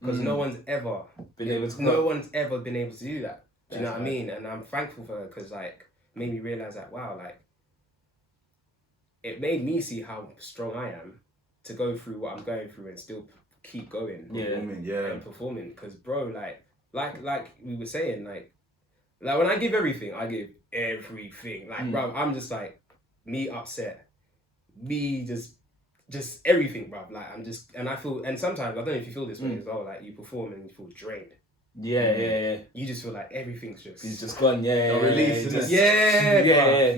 because no one's ever been able to do that. Do you know what I mean? And I'm thankful for her because like made me realize that wow, like it made me see how strong I am to go through what I'm going through and still keep going. And performing. Because bro, like we were saying, like when I give everything, I give everything. Like bro, I'm just like me upset, me just everything, bro. Like I'm just, and I feel, and sometimes I don't know if you feel this way as well. Like you perform and you feel drained. Yeah. You just feel like everything's just... He's just gone, releasing it.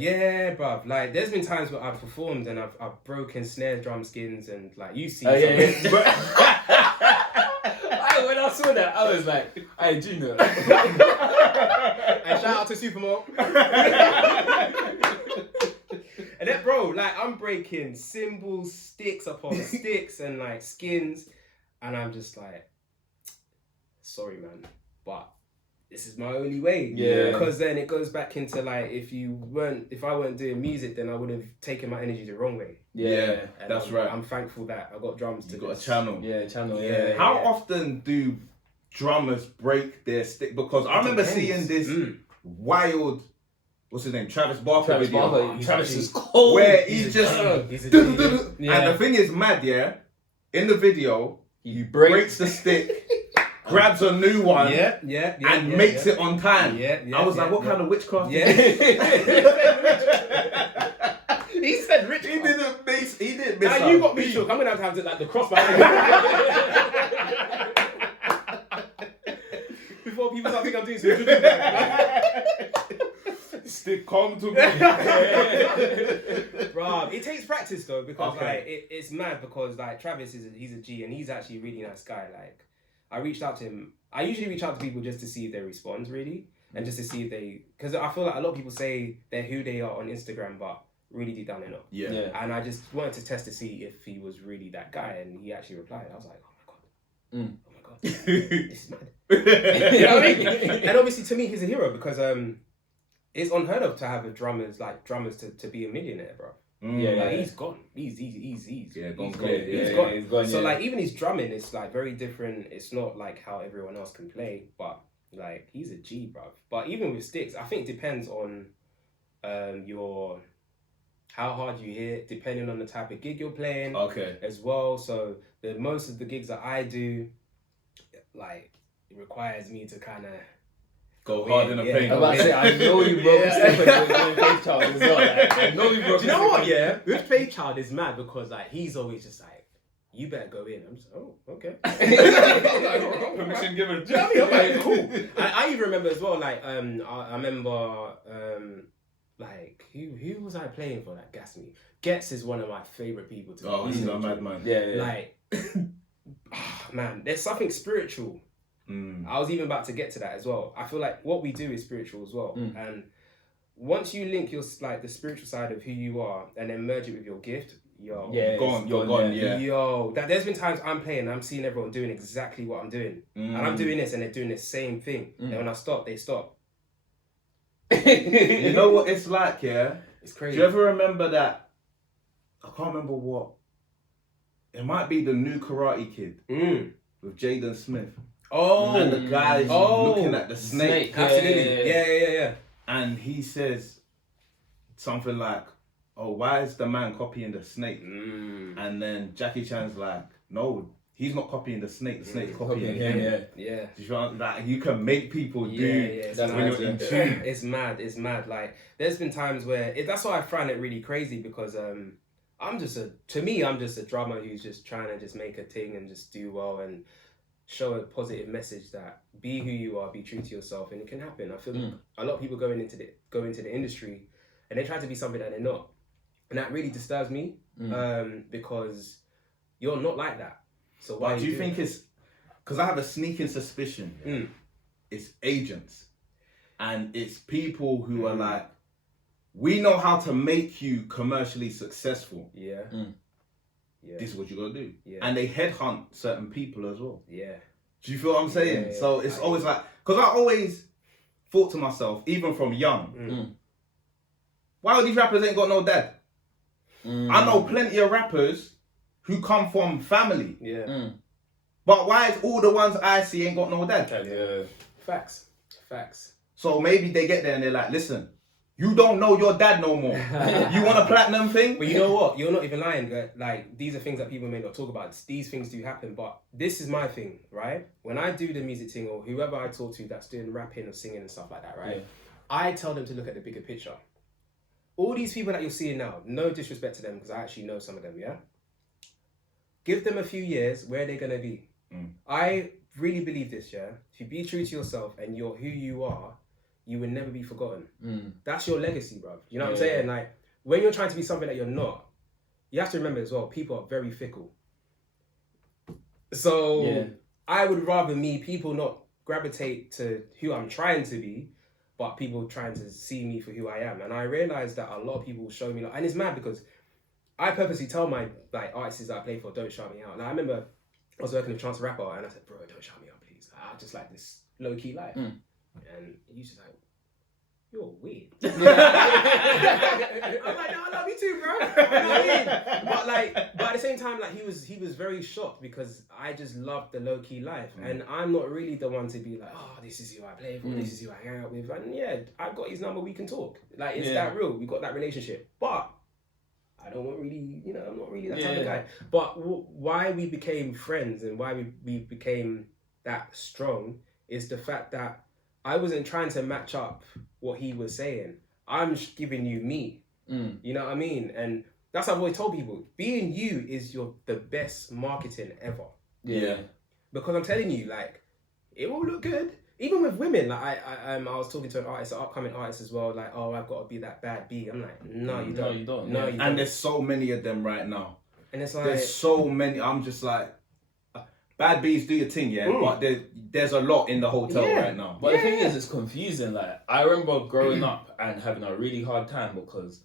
Yeah, bruv. Like, there's been times where I've performed and I've broken snare drum skins and, like, you see... When I saw that, I was like, hey, Junior. And shout out to Supermo. And then, bro, like, I'm breaking cymbals, sticks upon sticks and, like, skins. And I'm just like... Sorry, man, but this is my only way. Yeah. Because then it goes back into like if I weren't doing music, then I would have taken my energy the wrong way. Yeah, that's right. I'm thankful that I got drums to. You got a channel. Yeah. How often do drummers break their stick? Because I remember seeing this wild. What's his name? Travis Barker video. Travis is cold. Where he's just and the thing is mad. Yeah, in the video he breaks the stick. Grabs a new one, and makes it on time. I was like, what kind of witchcraft? He said rich. He didn't miss. He didn't miss. Now you got me shook. I'm gonna have to like the cross behind before people start thinking I'm doing something. Stick come to me. Bro, it takes practice though because like it's mad because like Travis he's a G and he's actually a really nice guy. Like. I reached out to him. I usually reach out to people just to see if they respond, really. And just to see if they... Because I feel like a lot of people say they're who they are on Instagram, but really deep down they're not. Yeah. And I just wanted to test to see if he was really that guy. And he actually replied. I was like, oh my God. This is mad. You know what I mean? And obviously, to me, he's a hero because it's unheard of to have drummers to be a millionaire, bro. Like he's gone. He's gone. So like even his drumming is like very different. It's not like how everyone else can play, but like he's a G, bruv. But even with sticks, I think it depends on your how hard you hit, depending on the type of gig you're playing. As well. So most of the gigs that I do, like it requires me to kind of go hard in the paint. I'm about to say, I know you broke Stephen with Faith Child as well. Like, I know you broke. Do you know what? Yeah, with Faith Child is mad because like he's always just like, you better go in. I'm just okay. Permission given. Do you know what I mean? I'm like, cool. I even remember as well. Like I remember like who was I playing for that gassed me? Getz is one of my favorite people to. Oh, he's a madman. Yeah. Like, man, there's something spiritual. I was even about to get to that as well. I feel like what we do is spiritual as well. And once you link your like the spiritual side of who you are and then merge it with your gift, you're gone. There's been times I'm playing, I'm seeing everyone doing exactly what I'm doing. And I'm doing this and they're doing the same thing. And when I stop, they stop. You know what it's like, yeah? It's crazy. Do you ever remember that? I can't remember what. It might be the new Karate Kid with Jaden Smith. Oh, and the guy's looking at the snake. Absolutely. Yeah. And he says something like, oh, why is the man copying the snake? And then Jackie Chan's like, no, he's not copying the snake's copying him. Yeah. Like, you can make people do that when you're in tune. It's mad. Like, there's been times where, that's why I find it really crazy because I'm just a drummer who's just trying to just make a thing and just do well and show a positive message that be who you are, be true to yourself, and it can happen. I feel like a lot of people go into the industry and they try to be something that they're not, and that really disturbs me because you're not like that. So why do you think it's because I have a sneaking suspicion it's agents and it's people who are like, we know how to make you commercially successful. This is what you gotta do. And they headhunt certain people as well. Do you feel what I'm saying? So it's always like, because I always thought to myself, even from young, why all these rappers ain't got no dad? I know plenty of rappers who come from family. But why is all the ones I see ain't got no dad? Yeah. Facts. So maybe they get there and they're like, listen, you don't know your dad no more. You want a platinum thing? But you know what? You're not even lying. Like, these are things that people may not talk about. These things do happen. But this is my thing, right? When I do the music thing, or whoever I talk to that's doing rapping or singing and stuff like that, right? Yeah. I tell them to look at the bigger picture. All these people that you're seeing now, no disrespect to them, because I actually know some of them, yeah? Give them a few years, where are they going to be? I really believe this, yeah? If you be true to yourself and you're who you are, you will never be forgotten. That's your legacy, bro. You know what I'm saying? Like, when you're trying to be something that you're not, you have to remember as well, people are very fickle. So I would rather people not gravitate to who I'm trying to be, but people trying to see me for who I am. And I realized that a lot of people show me, and it's mad because I purposely tell my artists that I play for, don't shout me out. Like, I remember I was working with Chance the Rapper and I said, bro, don't shout me out, please. I just like this low-key life. And he was just like, you're weird. I'm like, no, I love you too, bro. You know what I mean? But at the same time, like, he was very shocked because I just loved the low-key life. And I'm not really the one to be like, oh, this is who I play for, this is who I hang out with. And yeah, I've got his number, we can talk. Like, it's that real. We got that relationship. But I don't want really, I'm not really that type of guy. But why we became friends and why we became that strong is the fact that I wasn't trying to match up what he was saying. I'm just giving you me. You know what I mean? And that's what I've always told people. Being you is the best marketing ever. Yeah. Because I'm telling you, like, it will look good. Even with women, like I was talking to an upcoming artist as well, like, oh, I've got to be that bad B. I'm like, no, you don't. No, you don't. No, you don't. And there's so many of them right now. And it's like, there's so many. I'm just like, bad B's, do your thing, but there's a lot in the hotel right now. But the thing is, it's confusing. Like, I remember growing up and having a really hard time because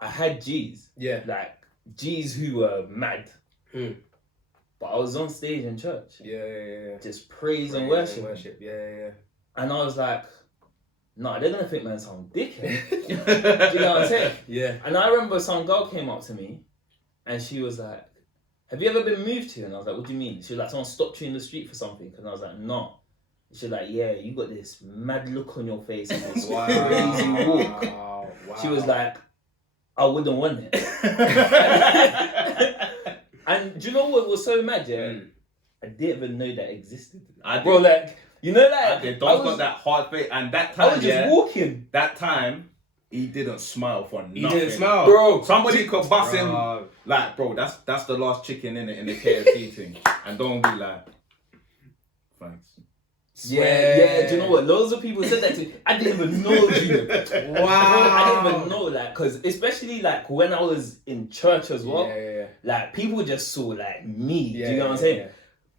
I had G's. Yeah. Like, G's who were mad. But I was on stage in church. Yeah. Just praise and worship. Yeah. And I was like, nah, they're going to think man sound dickhead. Do you know what I'm saying? Yeah. And I remember some girl came up to me and she was like, have you ever been moved here? And I was like, what do you mean? She was like, someone stopped you in the street for something. And I was like, no. She was like, yeah, you got this mad look on your face and this crazy walk. Wow. She was like, I wouldn't want it. And do you know what was so mad, I didn't even know that existed. Bro, like, you know that? Like, Don's got that hard face. And that time, I was just walking. That time, he didn't smile for nothing. He didn't smile. Bro, somebody could bust him. Like, bro, that's the last chicken in the KFC thing. And don't be like, thanks. Yeah, do you know what? Loads of people said that to me. I didn't even know you. Wow. I didn't even know that. Because especially like when I was in church as well, like people just saw like me. Do you know what I'm saying? Yeah.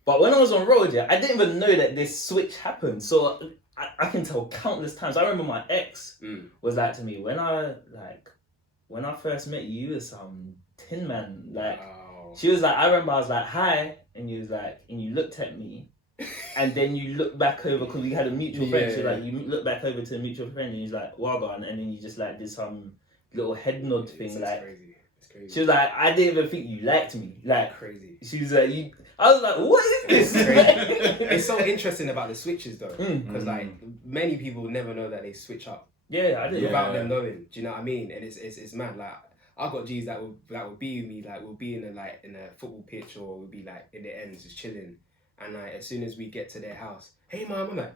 But when I was on road, I didn't even know that this switch happened. So I can tell countless times. I remember my ex was like to me, when I first met you, you was some tin man. Like, she was like, I remember I was like, hi. And you was like, and you looked at me. And then you look back over, because we had a mutual friend. So like, you look back over to a mutual friend and he's like, well done. And then you just like did some little head nod thing. Like, crazy. It's crazy. She was like, I didn't even think you liked me. Like, crazy. She was like, I was like, what is this? It's so interesting about the switches though, because like many people never know that they switch up. Yeah, I did. Without them knowing. Do you know what I mean? And it's mad. Like, I've got G's that will be with me. Like, we'll be in a football pitch, or we'll be like in the ends just chilling. And like, as soon as we get to their house, hey mom, I'm like,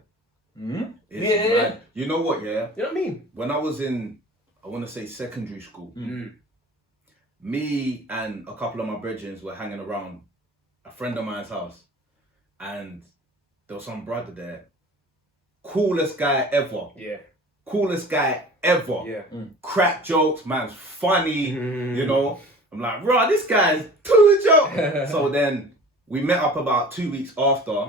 mad. You know what? Yeah. You know what I mean? When I was in, I want to say secondary school, me and a couple of my brethren were hanging around a friend of mine's house, and there was some brother there, coolest guy ever. Yeah. Coolest guy ever. Yeah. Crack jokes, man's funny. You know, I'm like, bro, this guy's too joke. So then we met up about 2 weeks after.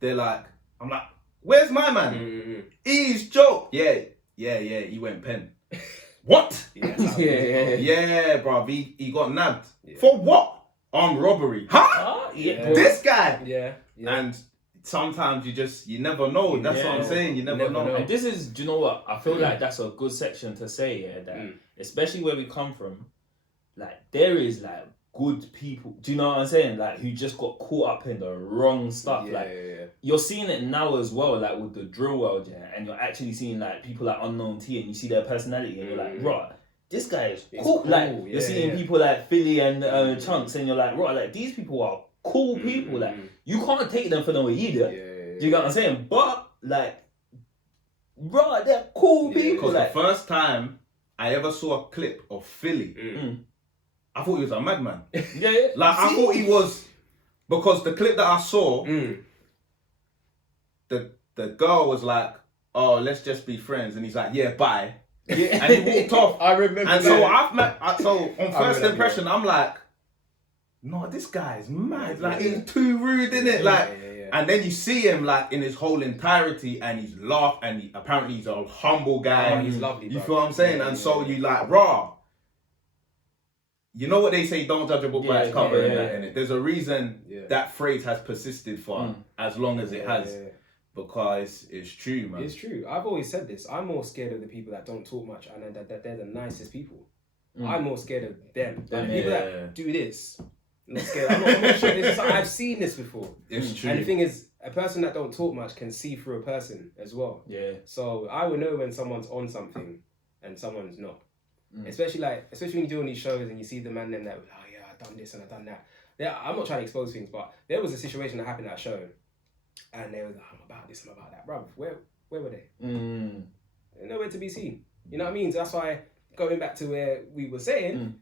They're like, I'm like, where's my man? He's joke. Yeah, he went pen. What? Yeah, bro, he got nabbed. Yeah. For what? Armed robbery. Huh? Yeah. This guy. Yeah. And sometimes you never know. That's what I'm saying. You never know. And this is, do you know what? I feel like that's a good section to say, that especially where we come from, like, there is like good people. Do you know what I'm saying? Like, who just got caught up in the wrong stuff. You're seeing it now as well, like with the drill world, and you're actually seeing like people like Unknown T, and you see their personality, and you're like, right, this guy is cool. Like, you're seeing people like Philly and Chunks, and you're like, right, like these people are cool people. Like, you can't take them for no either. Do you get what I'm saying? But like, bro, they're cool people. Because like, the first time I ever saw a clip of Philly, I thought he was a madman. Like, I thought he was, because the clip that I saw, the girl was like, oh, let's just be friends. And he's like, yeah, bye. And he walked off. I remember. And so on first impression, I'm like, no, this guy's mad. Like, he's too rude, innit? Like, and then you see him like in his whole entirety, and he's laugh, and apparently he's a humble guy. Oh, he's lovely. You feel what I'm saying? And so you like, raw. You know what they say? Don't judge a book by its cover. And there's a reason that phrase has persisted for as long as it has, because it's true, man. It's true. I've always said this. I'm more scared of the people that don't talk much, and that they're the nicest people. I'm more scared of them. Like, people that do this. I'm not scared. I'm not sure. It's just, I've seen this before. It's true. And the thing is, a person that don't talk much can see through a person as well. So I will know when someone's on something and someone's not. Especially when you do on these shows and you see the man then that, oh yeah, I've done this and I've done that. I'm not trying to expose things, but there was a situation that happened at a show, and they were like, I'm about this, I'm about that. Bruv, where were they? They're nowhere to be seen. You know what I mean? So that's why, going back to where we were saying,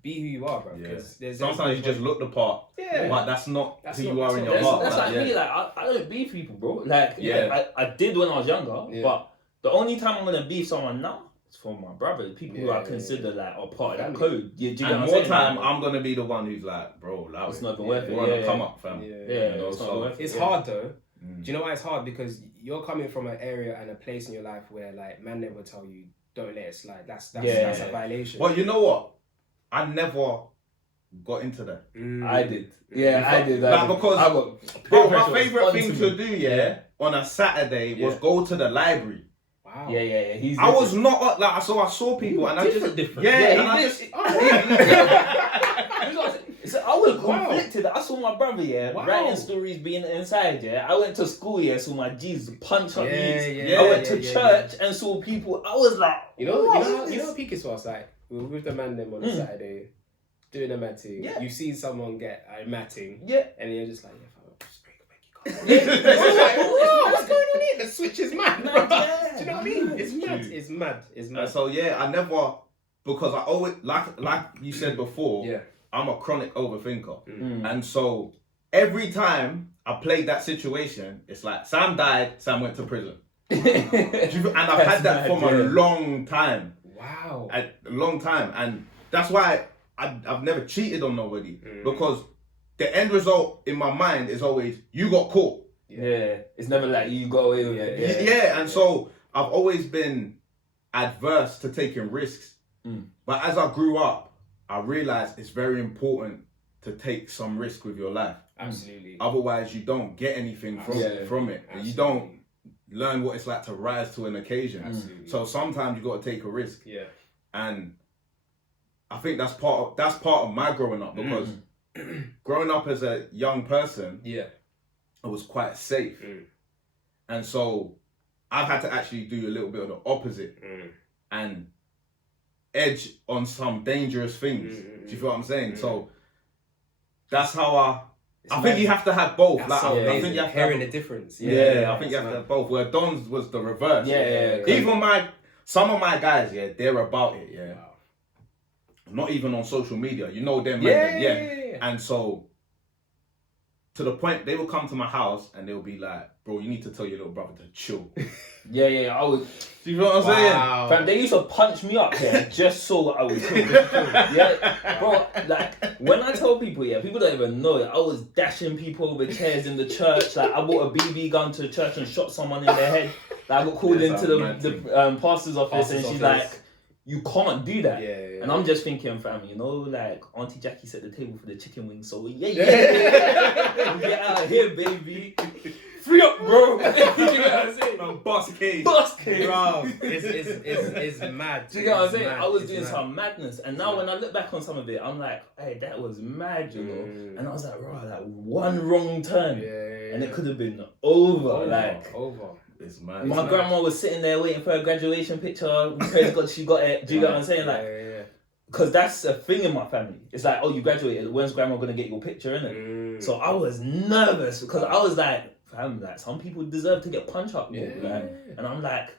be who you are, bro. Because sometimes you just look the part, but that's not who you are in your heart. That's like me. Like, I don't beef people, bro. Like, I did when I was younger, but the only time I'm gonna beef someone now is for my brother, people who I consider like are part of that code. Do you get what I'm saying? Time I'm gonna be the one who's like, bro, it's not even worth it. We're gonna come up, fam. It's hard though. Do you know why it's hard? Because you're coming from an area and a place in your life where like man never tell you don't let it slide. That's a violation. Well, you know what? I never got into that. I did. I did. Like, because my favourite thing to do, on a Saturday was go to the library. Wow. He's I was not like, so I saw people and I just different. I was conflicted. I saw my brother, writing stories, being inside, I went to school, saw my G's punch up I went to church and saw people. I was like, you know what Peakus was like? We were with the man them on a Saturday, doing a matting. You see someone get a matting, and then you're just like, what's going on here? The switch is mad, bro. Do you know what I mean? It's mad. And so I never, because I always like you said before, I'm a chronic overthinker, and so every time I played that situation, it's like Sam died, Sam went to prison, and I've had that for a long time. Wow. A long time, and that's why I've never cheated on nobody, because the end result in my mind is always you got caught. It's never like you got away with it. And so I've always been adverse to taking risks, but as I grew up, I realized it's very important to take some risk with your life. Absolutely. Otherwise, you don't get anything from it, and Absolutely. you don't learn what it's like to rise to an occasion. Absolutely. So sometimes you got to take a risk. And I think that's part of my growing up, because growing up as a young person, I was quite safe, and so I've had to actually do a little bit of the opposite and edge on some dangerous things. Do you feel what I'm saying? So that's how I think you have to have both. That's like, so I think you have to have the difference. I think you have to have both. Where Don's was the reverse. Even some of my guys, they're about it. Wow. Not even on social media. You know them. And so, to the point, they will come to my house and they'll be like, bro, you need to tell your little brother to chill. I was. Do you know what I'm saying? Fam, they used to punch me up just so I would chill. Bro, like, when I tell people, people don't even know it. I was dashing people over chairs in the church. Like, I brought a BB gun to the church and shot someone in the head. Like, I got called into the pastor's office, and she's like, you can't do that. And I'm just thinking, fam, like Auntie Jackie set the table for the chicken wings, so get out of here, baby. free up, bro. You get what I'm saying? Bust case. Bro, it's mad. Do you get what I'm saying? Mad. I was It's doing mad. some madness, and now when I look back on some of it, I'm like, hey, that was mad, you know. And I was like, bro, like one wrong turn, and it could have been over. It's mad. My grandma was sitting there waiting for her graduation picture. Praise God, she got it. Do you get what I'm saying? Like, because that's a thing in my family. It's like, oh, you graduated. When's grandma gonna get your picture, innit? So I was nervous because I was like, fam, like some people deserve to get punch up, and I'm like,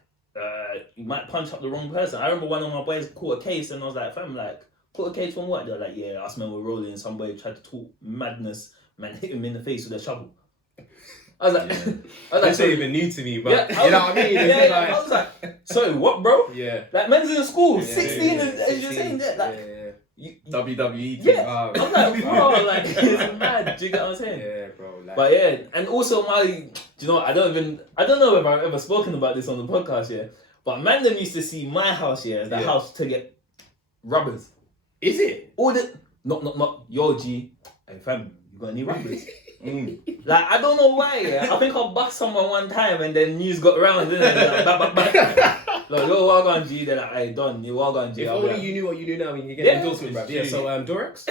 you might punch up the wrong person. I remember one of my boys caught a case, and I was like, fam, like, caught a case from what? They're like, yeah, us men were rolling. Somebody tried to talk madness, man, hit him in the face with a shovel. I was like, that's not even new to me, but yeah, you know what I mean? I was like, sorry, what, bro? Yeah. Like, men's in school, 16, as you're saying that, like, WWE. Yeah, I'm like, bro, like, it's mad. Do you get what I'm saying? Yeah, bro. Like, but yeah, and also do you know, I don't know if I've ever spoken about this on the podcast, yeah. But man, them used to see my house, as the house to get rubbers. Is it? All the not yo G, hey fam, you got any rubbers? Like, I don't know why. Yeah? I think I bust someone one time and then news got around, didn't it? Like, like, yo, well gone, G. They're like, hey, done. You well gone, G. If only you knew what you knew now when you get endorsement, bro. Yeah, so Durex.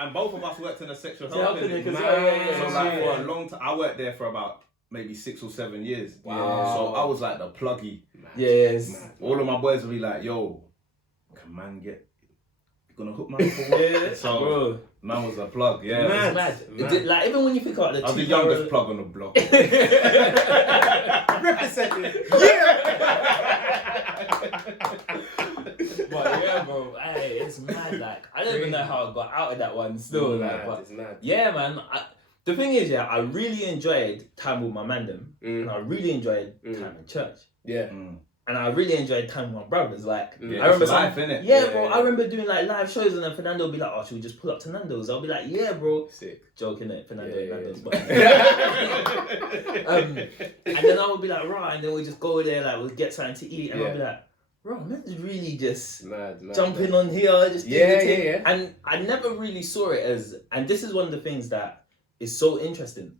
and both of us worked in a sexual Yeah, health clinic. yeah, So like for a long time, I worked there for about maybe 6 or 7 years. Wow. So I was like the pluggy. Yes. All of my boys would be like, yo, can man get... gonna hook man for what? So bro, man was a plug, yeah. It's mad. Like, even when you think about the I was the youngest plug on the block. Representing. But yeah, bro, hey, it's mad. Like, I don't even know how I got out of that one still. Like, but it's mad. Yeah, man. The thing is, I really enjoyed time with my mandem, and I really enjoyed time in church. Yeah. And I really enjoyed time with my brothers. Like, I remember life, innit? Bro. I remember doing like live shows, and then Fernando would be like, "Oh, should we just pull up to Nando's?" I'll be like, "Yeah, bro." Sick. Joking, innit? Fernando and Nando's. But, And and then I would be like, "Right," and then we just go there, like, we'll get something to eat, and I'll be like, "Bro, man's really just jumping on here, just doing the thing." Yeah. And I never really saw it as, and this is one of the things that is so interesting.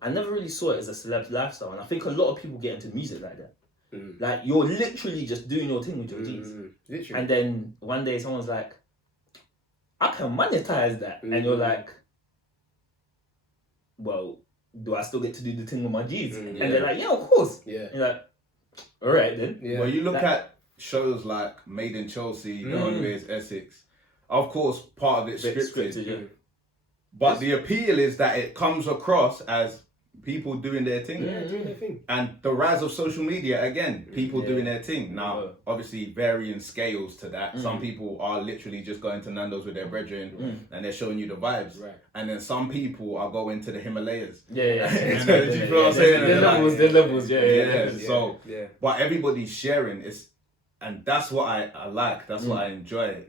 I never really saw it as a celeb lifestyle, and I think a lot of people get into music like that. Like, you're literally just doing your thing with your G's. Literally. And then one day someone's like, I can monetize that. And you're like, well, do I still get to do the thing with my G's? And they're like, yeah, of course. Yeah. And you're like, all right then. Yeah. Well, you look at shows like Made in Chelsea, The Only Way is Essex. Of course, part of it's scripted. But the appeal is that it comes across as people doing their thing. Yeah, doing their thing. And the rise of social media, again, people doing their thing. Now, obviously, varying scales to that. Some people are literally just going to Nando's with their brethren and they're showing you the vibes. Right. And then some people are going to the Himalayas. Yeah. And then, do you feel what I'm saying? The levels, So, but everybody's sharing. And that's what I like. That's what I enjoy.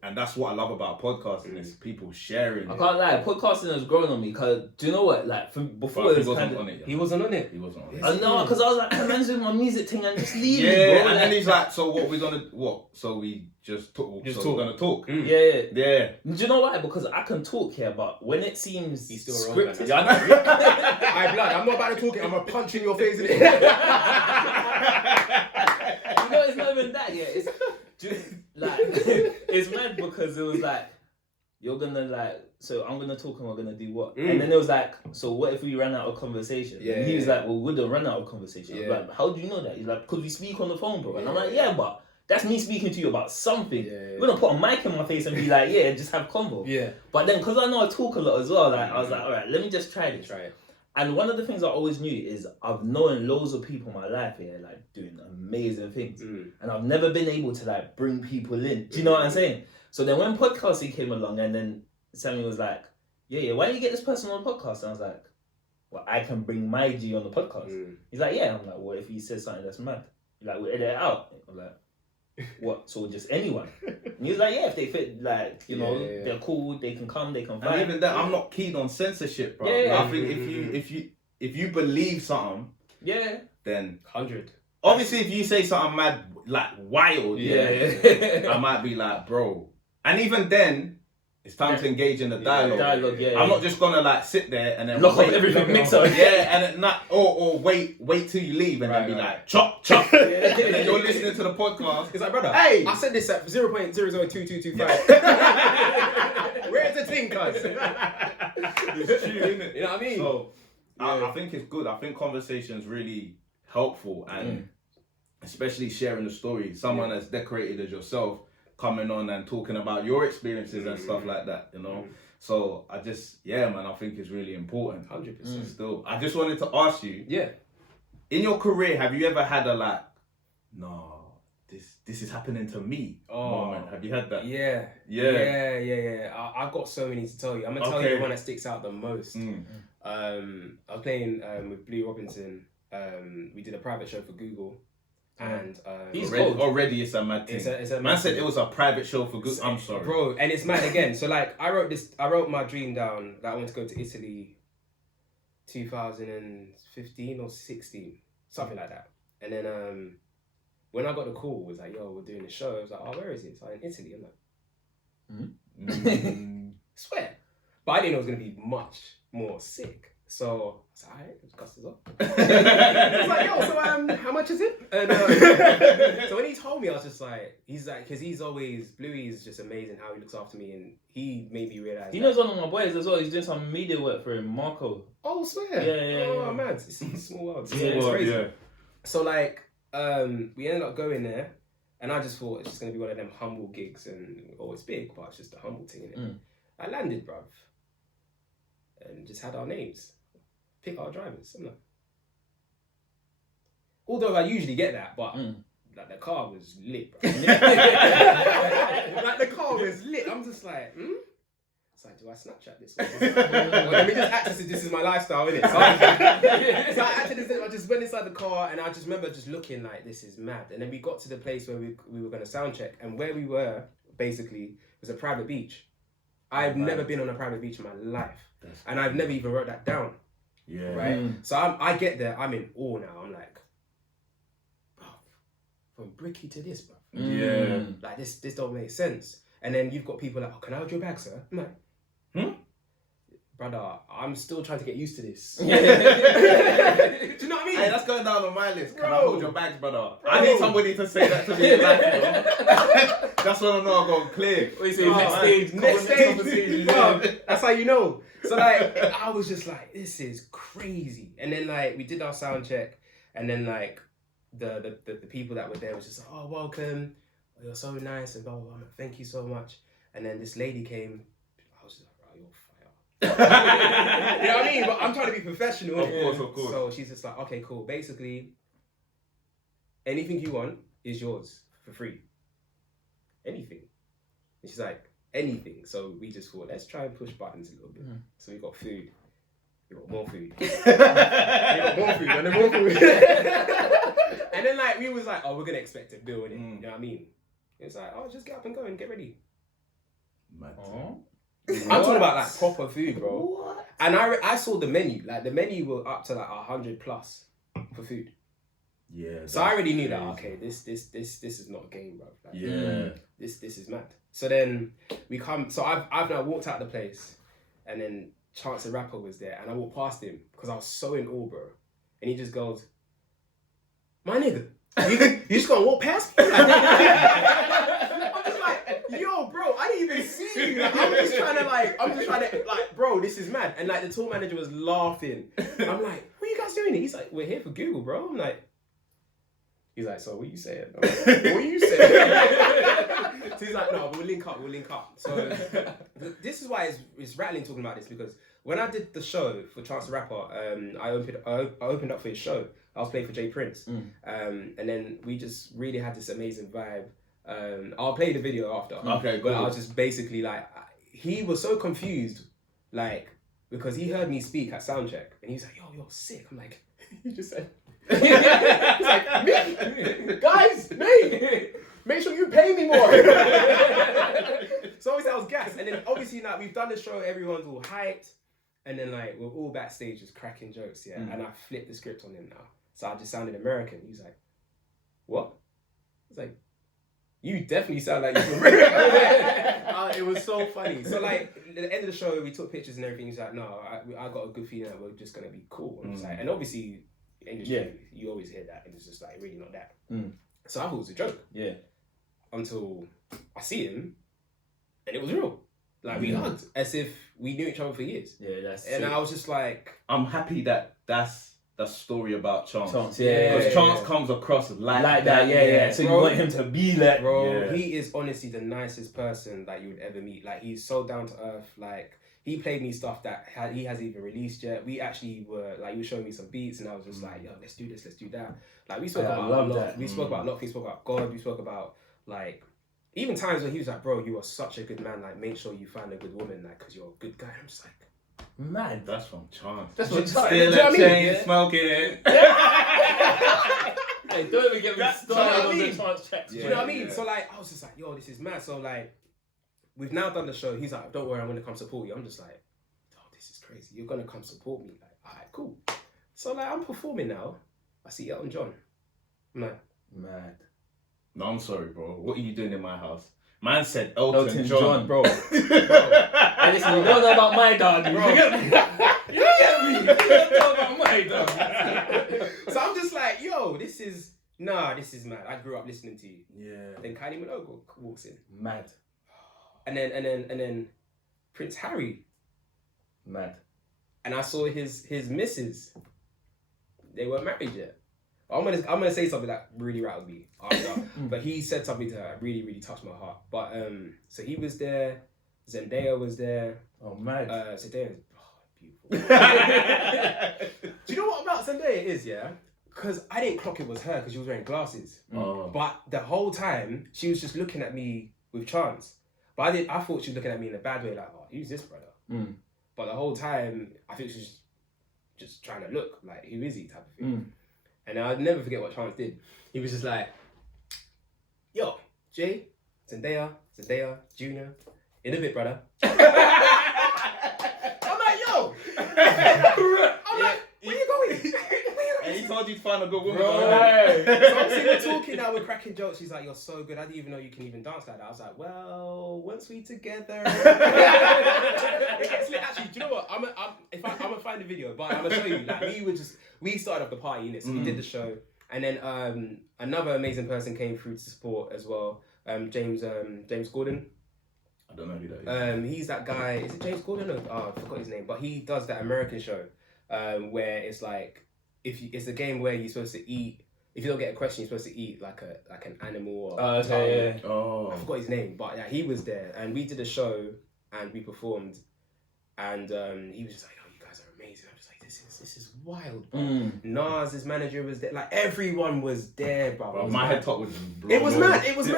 And that's what I love about podcasting is people sharing. I can't lie, podcasting has grown on me because, do you know what? Like, before it was kind of... He wasn't on it. He wasn't on it. I know, because I was like, I'm doing my music thing and just leave Yeah, it, bro. and then he's like, so what we're gonna, what? So we just talk. We're gonna talk. Yeah. Yeah. Do you know why? Because I can talk here, but when it seems He's still wrong, scripted... man. I blood, I'm not about to talk it, I'm gonna punch in your face. You know, it's not even that yet. It's just, like, it's mad because it was like, you're gonna like, so I'm gonna talk and we're gonna do what? And then it was like, so what if we ran out of conversation? Yeah, and he was like, well, we wouldn't run out of conversation. I was like, how do you know that? He's like, because we speak on the phone, bro. And I'm like, yeah, but that's me speaking to you about something. We're gonna put a mic in my face and be like, yeah, just have convo. Yeah. But then, because I know I talk a lot as well, like, I was like, all right, let me just try this. Try it. And one of the things I always knew is I've known loads of people in my life here, like, doing amazing things. And I've never been able to, like, bring people in. Do you know what I'm saying? So then when podcasting came along and then Sammy was like, yeah, why don't you get this person on the podcast? And I was like, well, I can bring my G on the podcast. He's like, yeah. I'm like, what if he says something that's mad? He's like, we'll edit it out. I'm like, what? So just anyone? And he was like, yeah, if they fit, like, you know, they're cool, they can come, they can fight. And even that, I'm not keen on censorship, bro. I think if you believe something, then 100. Obviously, if you say something mad, like wild, I might be like, bro. And even then, It's time to engage in the dialogue. I'm not just gonna like sit there and then lock off everything, mix up. Yeah, and not or wait till you leave and then be like chop. And then you're listening to the podcast. It's like, brother, hey, I said this at 0.002225. Where's the thing, cuz? It's true, isn't it? You know what I mean? So I think it's good. I think conversation's really helpful, and especially sharing the story. Someone as decorated as yourself coming on and talking about your experiences and stuff like that, you know. So I just, man, I think it's really important. 100%. Still, I just wanted to ask you, in your career, have you ever had a like, no, this is happening to me moment? Have you had that? Yeah. I've got so many to tell you. I'm gonna tell you the one that sticks out the most. I was playing with Blue Robinson. We did a private show for Google. And he's already it's a mad thing. It's a man said it was a private show for good. I'm sorry, bro, and it's mad again. So like, I wrote my dream down that I want to go to Italy, 2015 or 16, something like that. And then when I got the call, it was like, yo, we're doing a show. I was like, oh, where is it? So in Italy. I'm like, swear, but I didn't know it was gonna be much more sick. So I was like, alright, let's cuss this up. I was like, yo, so how much is it? And so when he told me, I was just like, he's like, because Bluey is just amazing how he looks after me, and he made me realize. He knows one of my boys as well. He's doing some media work for him, Marco. Oh, swear. Yeah. Oh man, it's a small world. It's crazy. Yeah. So like, we ended up going there, and I just thought it's just gonna be one of them humble gigs, and it's big, but it's just a humble thing, innit? I landed, bruv, and just had our names. Pick our drivers. I'm like, although I usually get that, but like the car was lit, bro. Like the car was lit. I'm just like, It's like, do I Snapchat this? Or let me just act as if this is my lifestyle, innit? So I just went inside the car, and I just remember just looking like, this is mad. And then we got to the place where we were going to sound check, and where we were basically was a private beach. I've never been on a private beach in my life, and I've never even wrote that down. Yeah. Right. So I get there. I'm in awe now. I'm like, bro, from Bricky to this, bro. Yeah. Like this don't make sense. And then you've got people like, oh, can I hold your bag, sir? I'm like, brother, I'm still trying to get used to this. Do you know what I mean? Hey, that's going down on my list. Can I hold your bags, brother? I need somebody to say that to me in life, you know? That's when I know I'm going clear. What you say? Next stage. Bro, that's how you know. So like, I was just like, this is crazy. And then like, we did our sound check, and then like, the people that were there was just like, oh, welcome. You're so nice and blah, blah, blah. Thank you so much. And then this lady came. I was just like, right, you're fire. You know what I mean? But I'm trying to be professional. Of course. So she's just like, okay, cool. Basically, anything you want is yours for free. Anything. And she's like, anything. So we just thought, let's try and push buttons a little bit. So we got food. We got more food. We got more food and then more food. And then like, we was like, oh, we're going to expect a bill in it. You know what I mean? It's like, oh, just get up and go and get ready. I'm talking about like proper food, bro. What? And I saw the menu. Like the menu were up to like 100 plus for food. Yeah. So I already knew that. Okay, this is not a game, bro. Like, this is mad. So then we come. So I've now walked out the place, and then Chance the Rapper was there, and I walked past him because I was so in awe, bro. And he just goes, "My nigga, you just gonna walk past me?" I'm just like, yo, bro, I didn't even see you. Like, I'm just trying to bro, this is mad. And like the tour manager was laughing. I'm like, what are you guys doing? He's like, we're here for Google, bro. I'm like, he's like, so what are you saying? I'm like, what are you saying? So he's like, no, we'll link up. So this is why it's rattling talking about this, because when I did the show for Chance the Rapper, I opened up for his show. I was playing for Jay Prince. And then we just really had this amazing vibe. I'll play the video after. Okay, but I was just basically like, he was so confused, like, because he heard me speak at soundcheck, and he was like, yo, you're sick. I'm like, you just said. He's like, me? Guys, me? Make sure you pay me more. So obviously I was gassed. And then obviously now we've done the show, everyone's all hyped. And then like, we're all backstage just cracking jokes, yeah? And I flipped the script on him now. So I just sounded American. He's like, what? I was like, You definitely sound like you're from It was so funny. So like at the end of the show, we took pictures and everything. He's like, no, I got a good feeling that we're just gonna be cool. I'm just like, and obviously, industry, you always hear that, and it's just like really not that. So I thought it was a joke. Yeah. Until I see him, and it was real. Like we hugged as if we knew each other for years. Yeah, that's. And sick. I was just like, I'm happy that that's the story about Chance. Yeah. Because Chance comes across like that. Yeah. So bro, you want him to be like, bro, he is honestly the nicest person that you would ever meet. Like he's so down to earth. Like he played me stuff that he hasn't even released yet. We actually were like, he was showing me some beats, and I was just like, yo, let's do this, let's do that. Like we spoke about a lot. We spoke about a lot. We spoke about God. We spoke about like. Even times when he was like, bro, you are such a good man, like, make sure you find a good woman, like, because you're a good guy. I'm just like, man, that's from Chance. That's from Chance. Still a chain smoking. Hey, don't even get me started on the Chance checks. Do you know what I mean? So, like, I was just like, yo, this is mad. So, like, we've now done the show. He's like, don't worry, I'm going to come support you. I'm just like, oh, this is crazy. You're going to come support me. Like, all right, cool. So, like, I'm performing now. I see Elton John. I'm like, mad. No, I'm sorry, bro. What are you doing in my house? Man said Elton John. Bro. And listen, you don't know about my dog. Bro. You get me? You don't know about my dog. So I'm just like, yo, this is mad. I grew up listening to you. Yeah. Then Kylie Minogue walks in. Mad. And then Prince Harry. Mad. And I saw his missus. They weren't married yet. I'm gonna say something that really rattled me after, but he said something to her that really, really touched my heart. But so he was there, Zendaya was there. Oh man, Zendaya is beautiful. Do you know what about Zendaya is, yeah? Because I didn't clock it was her because she was wearing glasses. But the whole time she was just looking at me with Chance. But I thought she was looking at me in a bad way, like, oh, who's this brother? But the whole time I think she was just trying to look like, who is he type of thing. And I'll never forget what Chance did. He was just like, yo, Jay, Zendaya, Junior, in a bit, brother. I'm like, yo. I'm like, where you going? And he told you to find a good woman. Right. So obviously we're talking now, we're cracking jokes. She's like, you're so good. I didn't even know you can even dance like that. I was like, well, once we together. It gets lit. Actually, do you know what? I'm gonna find the video, but I'm gonna show you. Like we started off the party, innit? So we did the show, and then another amazing person came through to support as well. James Gordon. I don't know who that is. He's that guy. Is it James Gordon? Oh, I forgot his name. But he does that American show, where it's like it's a game where you're supposed to eat. If you don't get a question, you're supposed to eat like an animal. Or I forgot his name, but yeah, he was there, and we did a show and we performed, and he was just like, "Oh, you guys are amazing." I'm just like, "This is wild, bro." Nas' manager was there, like everyone was there, bro. My head top was. It was mad. It was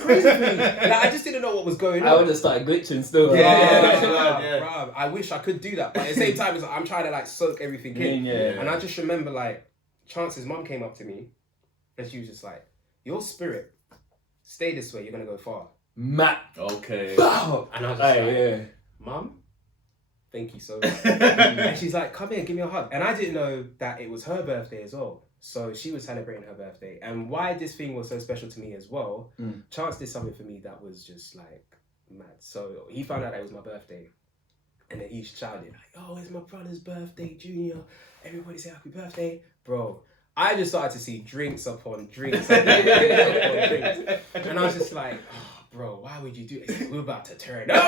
crazy for me. Like I just didn't know what was going on. I would have started glitching still. Bro, I wish I could do that, but at the same time, it's like, I'm trying to like soak everything in. And I just remember like Chance's mum came up to me, and she was just like, "Your spirit, stay this way. You're gonna go far." Matt. Okay. Bow. And I was just like, Mum, thank you so much. And she's like, come here, give me a hug. And I didn't know that it was her birthday as well. So she was celebrating her birthday. And why this thing was so special to me as well, Chance did something for me that was just like mad. So he found out that it was my birthday. And then he shouted, like, oh, it's my brother's birthday, Junior. Everybody say happy birthday. Bro, I just started to see drinks upon drinks. Upon drinks. And I was just like, oh, bro, why would you do this? We're about to turn up.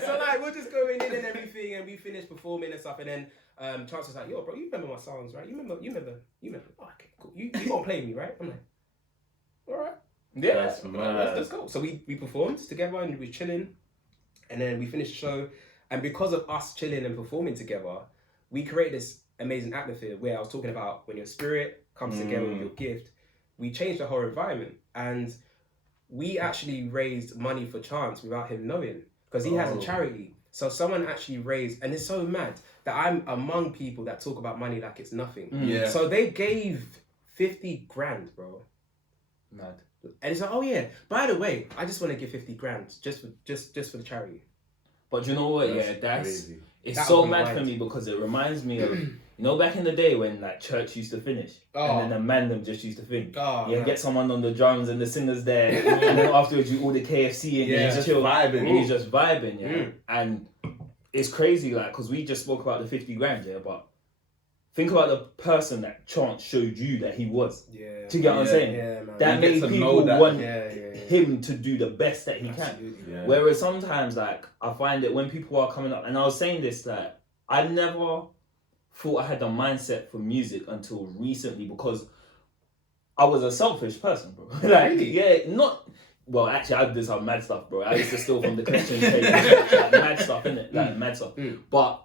So like we're just going in and everything, and we finished performing and stuff, and then Chance was like, yo, bro, you remember my songs, right? You remember. Oh, okay, cool. You gonna play me, right? I'm like, all right. Yeah, let's go. So we performed together and we were chilling, and then we finished the show, and because of us chilling and performing together, we created this amazing atmosphere where I was talking about when your spirit comes together with your gift. We changed the whole environment, and we actually raised money for Chance without him knowing, because he has a charity. So someone actually raised, and it's so mad that I'm among people that talk about money like it's nothing. Yeah. So they gave 50 grand, bro. Mad. And it's like, oh yeah, by the way, I just want to give 50 grand just for the charity. But you know what? That's It's so mad for me because it reminds me of, you know, back in the day when like church used to finish and then the man them just used to think, get someone on the drums and the singers there, and then afterwards you order KFC and you just chill vibing, and you're just vibing, and it's crazy, like, because we just spoke about the 50 grand, but think about the person that chance showed you that he was. Do you get what I'm saying? Man. That made people want him to do the best that he can. Whereas sometimes, like, I find that when people are coming up, and I was saying this, like, I never thought I had the mindset for music until recently because I was a selfish person, bro. Well, actually, I did some mad stuff, bro. I used to steal from the Christian church, like mad stuff, innit? Like, mad stuff. But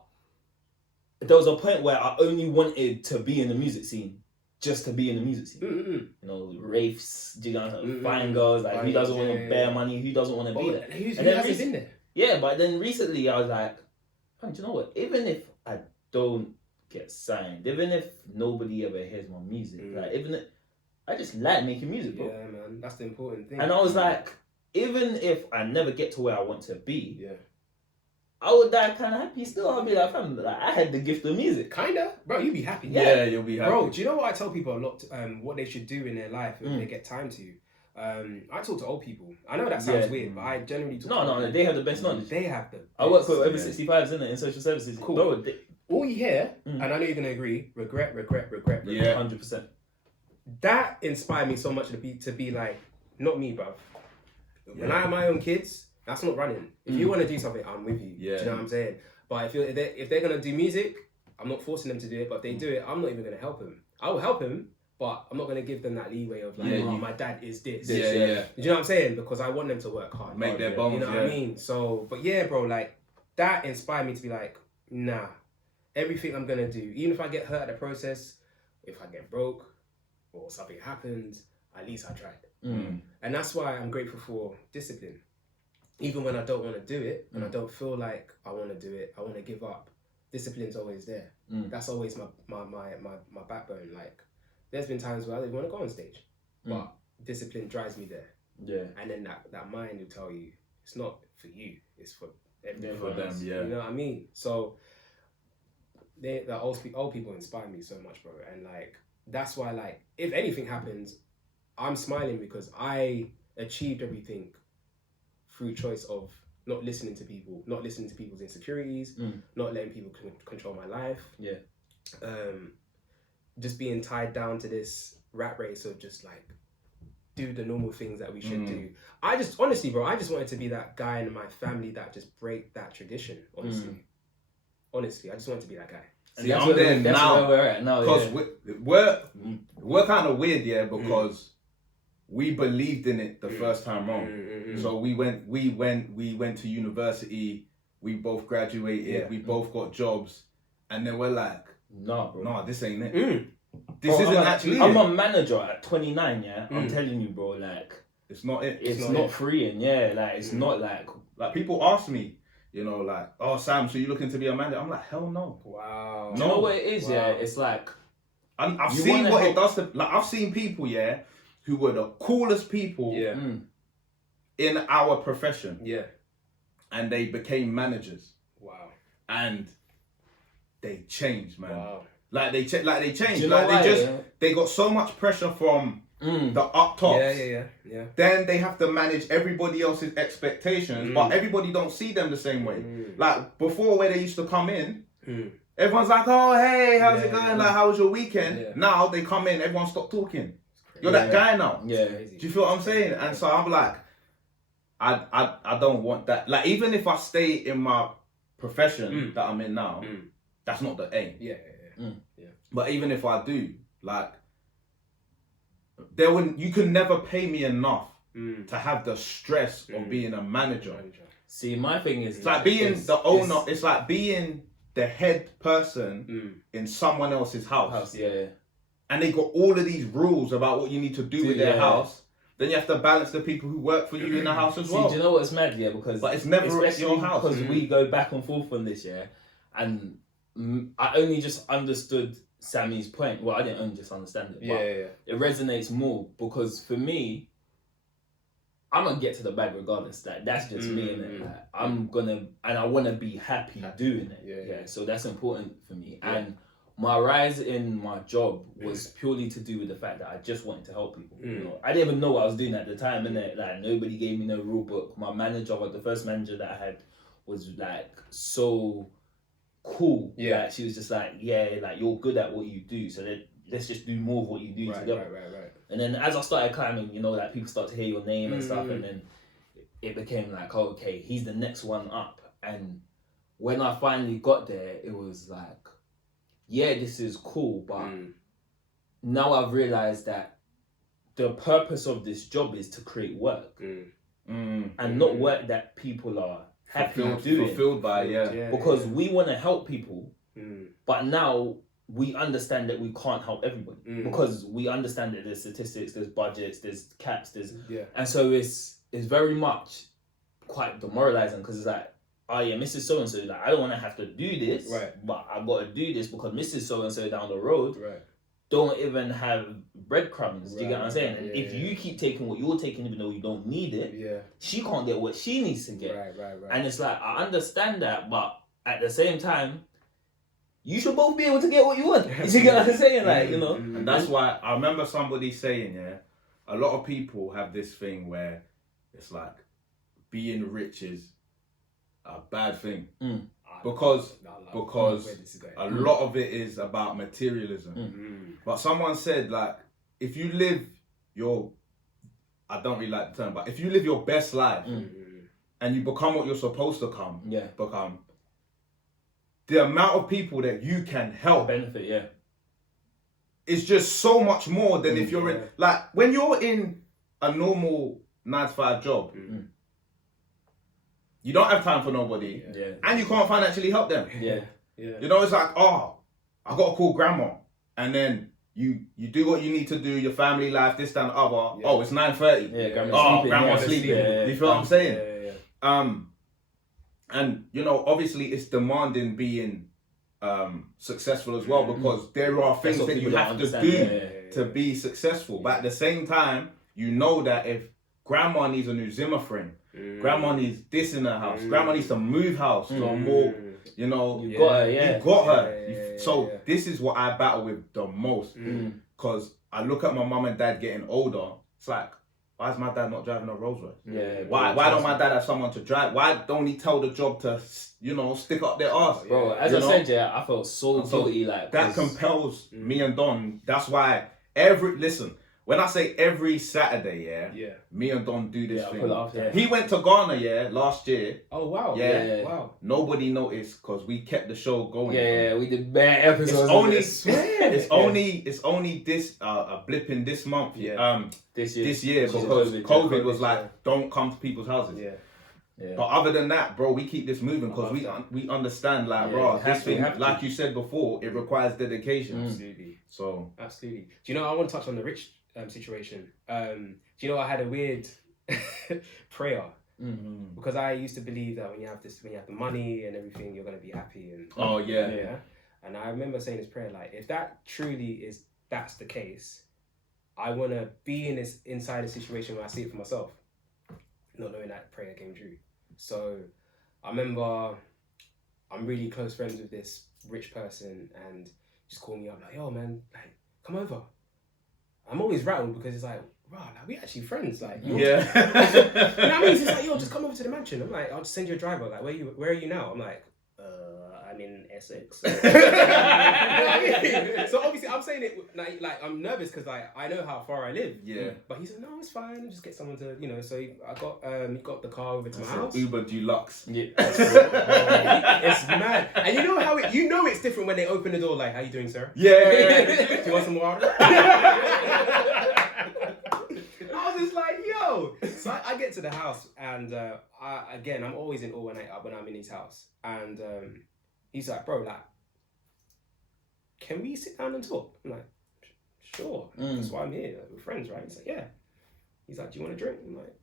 there was a point where I only wanted to be in the music scene just to be in the music scene. You know, wraiths, fine girls, like, who doesn't want to bear money, who doesn't want to be there? Who hasn't been there? Yeah, but then recently I was like, do you know what? Even if I don't get signed, even if nobody ever hears my music, like, even if I just like making music, bro. Yeah, man, that's the important thing. And I was like, even if I never get to where I want to be, I would die kind of happy still. I'll be like, fam, like, I had the gift of music. Kinda? Bro, you'd be happy. Yeah, you'll be happy. Bro, do you know what I tell people a lot, what they should do in their life if they get time to? I talk to old people. I know that sounds weird, but I generally talk to old people. They have the best knowledge. They have the best. I work with over 65s, innit, in social services. Cool. Bro, all you hear, and I know you're going to agree, regret. Yeah, 100%. That inspired me so much to be like, not me, bruv. When I have my own kids, that's not running. If you want to do something, I'm with you. Yeah. Do you know what I'm saying? But if they're going to do music, I'm not forcing them to do it, but if they do it, I'm not even going to help them. I will help them, but I'm not going to give them that leeway of like, my dad is this. Yeah. Do you know what I'm saying? Because I want them to work hard. Make their bones, you know what I mean? So, but yeah, bro, like, that inspired me to be like, nah, everything I'm going to do, even if I get hurt at the process, if I get broke, or something happens, at least I tried. And that's why I'm grateful for discipline. Even when I don't want to do it, and I don't feel like I want to do it, I want to give up, discipline's always there. That's always my backbone. Like, there's been times where I don't want to go on stage, but discipline drives me there. Yeah. And then that mind will tell you, it's not for you, it's for everyone for them, You know what I mean? So, the old people inspire me so much, bro. And like, that's why, like, if anything happens, I'm smiling because I achieved everything through choice of not listening to people, not listening to people's insecurities, not letting people control my life. Yeah. Just being tied down to this rat race of just like, do the normal things that we should do. I just, honestly, bro, I just wanted to be that guy in my family that just break that tradition, honestly. Honestly, I just wanted to be that guy. See, I'm there now. Where we're at now. Because we're kind of weird, because we believed in it the first time round. So we went to university. We both graduated. We both got jobs, and then we're like, nah, bro, nah, this ain't it. This isn't actually. I'm a manager at 29. Yeah, I'm telling you, bro. Like, it's not it. It's not freeing. Yeah, like, it's not like people ask me. You know, like, oh, Sam, so you looking to be a manager? I'm like, hell no. Wow. Do you know what it is? Wow. Yeah, it's like, I've seen what it does to, like, I've seen people, who were the coolest people in our profession. Yeah. And they became managers. Wow. And they changed, man. Wow. Like they changed. You know why, they got so much pressure from the up tops. Yeah. Then they have to manage everybody else's expectations, but everybody don't see them the same way. Like before, where they used to come in, everyone's like, "Oh, hey, how's it going? Like, how was your weekend?" Yeah. Now they come in, everyone stop talking. You're that guy now. Yeah. Do you feel what I'm saying? And so I'm like, I don't want that. Like, even if I stay in my profession that I'm in now, that's not the aim. Yeah. But even if I do, like, you can never pay me enough to have the stress of being a manager. See, my thing is, it's like being the owner. It's like being the head person in someone else's house. Yeah. And they got all of these rules about what you need to do with their house. Then you have to balance the people who work for you in the house as well. See, do you know what's mad? Yeah, because but it's never at your house. Because we go back and forth on this, and I only just understood Sammy's point. Well, I didn't only just understand it, but it resonates more because for me, I'm gonna get to the bag regardless. Like that's just me, innit? Like, I'm gonna, and I wanna be happy doing it. Yeah. So that's important for me. Yeah. And my rise in my job was purely to do with the fact that I just wanted to help people. You know, I didn't even know what I was doing at the time, innit? Like nobody gave me no rule book. My manager, the first manager that I had, was like so cool. Yeah. Like, she was just like, like you're good at what you do, so let's just do more of what you do together. Right. And then as I started climbing, you know, like people start to hear your name and stuff, and then it became like, oh, okay, he's the next one up. And when I finally got there, it was like, yeah, this is cool, but now I've realized that the purpose of this job is to create work and not work that people are happy doing. Fulfilled by, because we want to help people, but now we understand that we can't help everybody because we understand that there's statistics, there's budgets, there's caps, and so it's very much quite demoralizing because it's like, oh yeah, Mrs. So and so, like I don't want to have to do this, but I've got to do this because Mrs. So and so down the road don't even have breadcrumbs. Do you get what I'm saying? And if you keep taking what you're taking, even though you don't need it, she can't get what she needs to get. Right. And it's like I understand that, but at the same time, you should both be able to get what you want. You get what I'm saying? Like, you know? And that's why I remember somebody saying, a lot of people have this thing where it's like being rich is a bad thing. Because a lot of it is about materialism. But someone said, like, if you live I don't really like the term, but if you live your best life and you become what you're supposed to become, the amount of people that you can help benefit, is just so much more than if you're in, like, when you're in a normal 9-to-5 job, you don't have time for nobody, and you can't financially help them. You know, it's like, oh, I got to call grandma, and then you do what you need to do, your family life, this, that, and the other. Oh, it's 9:30. Grandma's sleeping. You feel what I'm saying? And you know, obviously, it's demanding being successful as well because there are things that you have to do to be successful. But at the same time, you know that if grandma needs a new Zimmer frame, grandma needs this in her house, grandma needs to move house to a more, you know, you got her. So this is what I battle with the most because I look at my mum and dad getting older. It's like, why is my dad not driving a Rolls Royce? Why don't my dad have someone to drive? Why don't he tell the job to, you know, stick up their ass? Bro, as I said, I felt so guilty. Like that compels me and Don. That's why listen, when I say every Saturday, me and Don do this thing. He went to Ghana, last year. Oh wow! Wow. Nobody noticed because we kept the show going. We did bad episodes. It's only this a blip in this month. This year because COVID was like, don't come to people's houses. But other than that, bro, we keep this moving because we understand, like, bro, this thing, like you said before, it requires dedication. Absolutely. So absolutely. Do you know? I want to touch on the rich situation. Do you know I had a weird prayer because I used to believe that when you have the money and everything, you're gonna be happy and and I remember saying this prayer, like, if that truly that's the case, I want to be inside a situation where I see it for myself, not knowing that prayer came true. So I remember I'm really close friends with this rich person and just called me up like, yo man, like, come over. I'm always rattled because it's like, wow, like, we actually friends, like, you know what I mean? It's like, yo, just come over to the mansion. I'm like, I'll just send you a driver. Like, where are you now? I'm like, I'm in Essex. You know what I mean? So obviously, I'm saying it like I'm nervous because like I know how far I live. But he said, no, it's fine. I'll just get someone to, you know. So I got the car over to my house. Uber Deluxe. It's mad. And you know how it's different when they open the door. Like, how you doing, sir? Do you want some water? I was just like, yo. So I get to the house and I'm always in awe when I'm in his house. And he's like, bro, like, can we sit down and talk? I'm like, sure. That's why I'm here. Like, we're friends, right? He's like, yeah. He's like, do you want a drink? I'm like,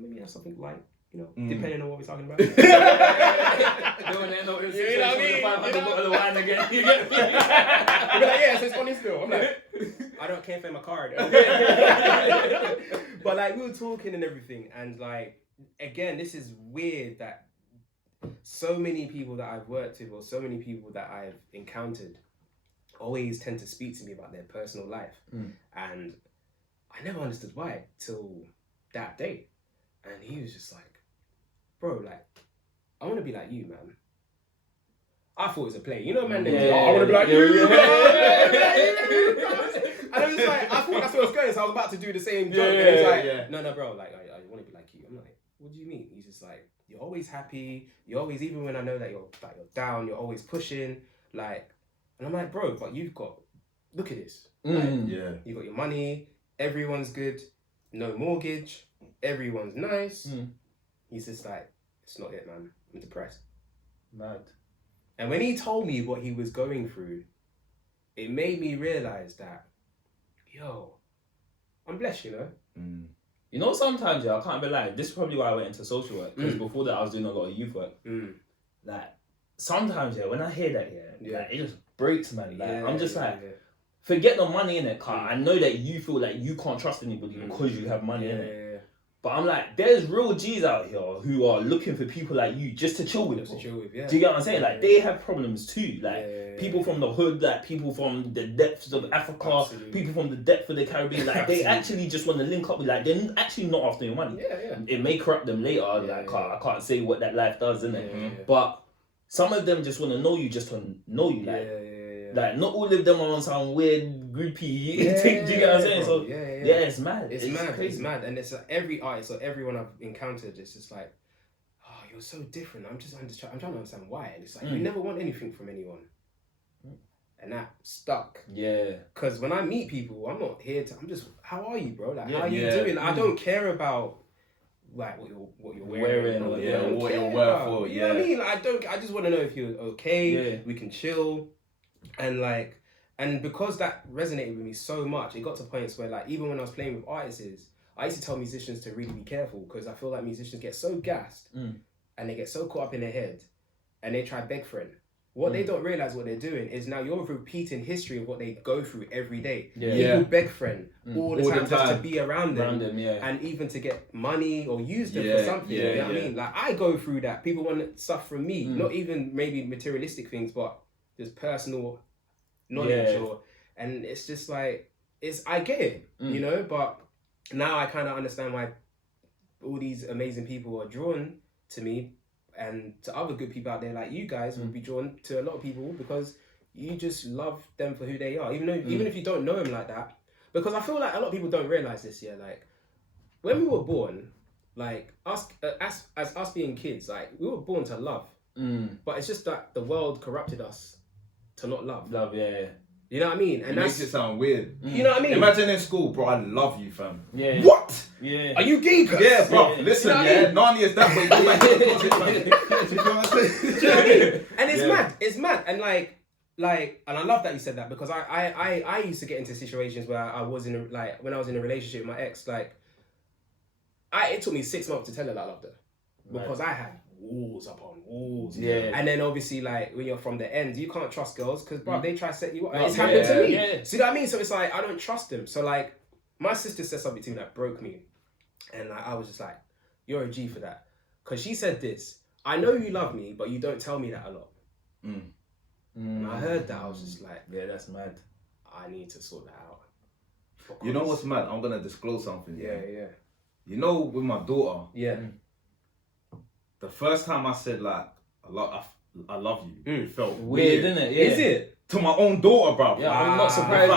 maybe have something light, you know, depending on what we're talking about. Doing that, no, it's $500 bottle of wine again. You get me? I'll be like, yeah, so it's on his bill. I'm like, I don't care for my card. But like we were talking and everything, and like again, this is weird that so many people that I've worked with or so many people that I've encountered always tend to speak to me about their personal life, and I never understood why till that day. And he was just like, bro, like, I want to be like you, man. I thought it was a play. You know, man, I want to be like you. And I was like, I thought that's where I was going, so I was about to do the same joke. And he's like, no, bro, like, I want to be like you. I'm like, what do you mean? He's just like, you're always happy. You're always, even when I know that you're down, you're always pushing. Like, and I'm like, bro, but you've got, look at this. Like, you got your money. Everyone's good. No mortgage. Everyone's nice. He's just like, it's not it, man. I'm depressed. Mad. And when he told me what he was going through, it made me realise that, yo, I'm blessed, you know? You know, sometimes, I can't be lying. This is probably why I went into social work. Because before that, I was doing a lot of youth work. Like, sometimes, when I hear that, like, it just breaks, man. Like, I'm just forget the money in it, I know that you feel like you can't trust anybody because you have money in it. But I'm like, there's real G's out here who are looking for people like you just to chill with. Do you get what I'm saying? Like, they have problems too. Like, people from the hood, like, people from the depths of Africa, people from the depth of the Caribbean, like, they actually just want to link up with, like, they're actually not after your money. It may corrupt them later, I can't say what that life does, innit? But some of them just want to know you just to know you, like, not all of them are on some weird groupie. Do you get what I'm saying? So it's mad. It's mad. Crazy. It's mad, and it's every artist or everyone I've encountered. It's just like, oh, you're so different. I'm trying to understand why. And it's like you never want anything from anyone, and that stuck. Because when I meet people, I'm not here to. I'm just, how are you, bro? Like, how are you doing? I don't care about. Like what you're wearing or what you're wearing for. You know what I mean? Like, I just want to know if you're okay. We can chill. And like, and because that resonated with me so much, it got to points where like, even when I was playing with artists, I used to tell musicians to really be careful because I feel like musicians get so gassed and they get so caught up in their head and they try beg friend. What they don't realize what they're doing is now you're repeating history of what they go through every day. People beg friend all the time just to be around them and even to get money or use them for something. You know what I mean? Like, I go through that. People want stuff from me, not even maybe materialistic things, but just personal knowledge and it's just like, I get it, you know, but now I kind of understand why all these amazing people are drawn to me and to other good people out there like you guys will be drawn to a lot of people because you just love them for who they are, even if you don't know them like that. Because I feel like a lot of people don't realize this, like when we were born, like us as us being kids, like we were born to love, but it's just that the world corrupted us to not love. You know what I mean? And it makes it sound weird. You know what I mean? Imagine in school, bro, I love you, fam. What? Are you gay? Yeah, bro. Listen, Narnia's that way. You know what I'm saying? Do you know what I mean? And it's mad. And like, and I love that you said that because I used to get into situations where I was when I was in a relationship with my ex, like, it took me 6 months to tell her that I loved her because I had walls upon walls. And then obviously, like, when you're from the end, you can't trust girls because, bro, they try to set you up. It's happened to me. See what I mean? So it's like, I don't trust them. So like, my sister said something to me that broke me. And like, I was just like, you're a G for that. Because she said this, I know you love me, but you don't tell me that a lot. And I heard that, I was just like, that's mad. I need to sort that out. Because... You know what's mad? I'm going to disclose something. You know, with my daughter, the first time I said, like, I love you, it felt weird, isn't it? Is it? To my own daughter, bruv. I'm not surprised.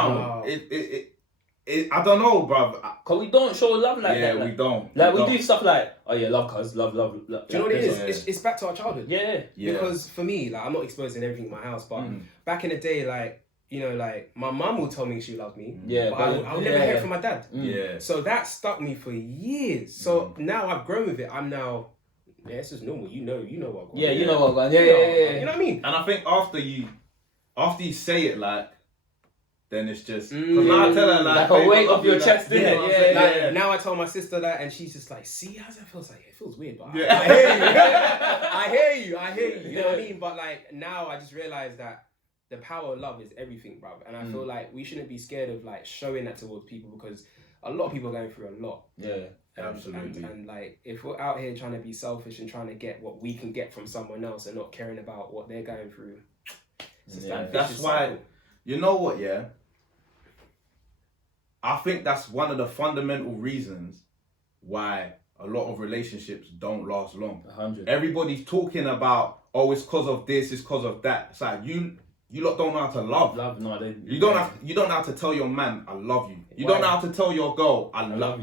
I don't know, bruv. Because we don't show love like that. Yeah, we don't. Like, we do stuff like, oh yeah, love cuz, love. Do you know what it is? It's back to our childhood. Yeah. Because for me, like, I'm not exposing everything in my house, but back in the day, like, you know, like, my mum will tell me she loves me, but I would never hear it from my dad. So that stuck me for years. So now I've grown with it. I'm now, it's just normal. You know what I'm going. Yeah, you know what I'm going. Yeah. You know what I mean? And I think after you say it, like, then it's just, because now I tell her, like a weight off your chest, innit? Yeah. Now I tell my sister that, and she's just like, see, how's that feel? It's like, it feels weird, but I hear you. I hear you. You know what I mean? But like, now I just realize that the power of love is everything, bruv. And I feel like we shouldn't be scared of like showing that towards people, because a lot of people are going through a lot. Yeah. Absolutely. And like, if we're out here trying to be selfish and trying to get what we can get from someone else and not caring about what they're going through, that's why, you know what, yeah? I think that's one of the fundamental reasons why a lot of relationships don't last long. 100. Everybody's talking about, oh, it's because of this, it's because of that. It's like, you lot don't know how to love. You don't know how to tell your man, I love you. You don't know how to tell your girl, I love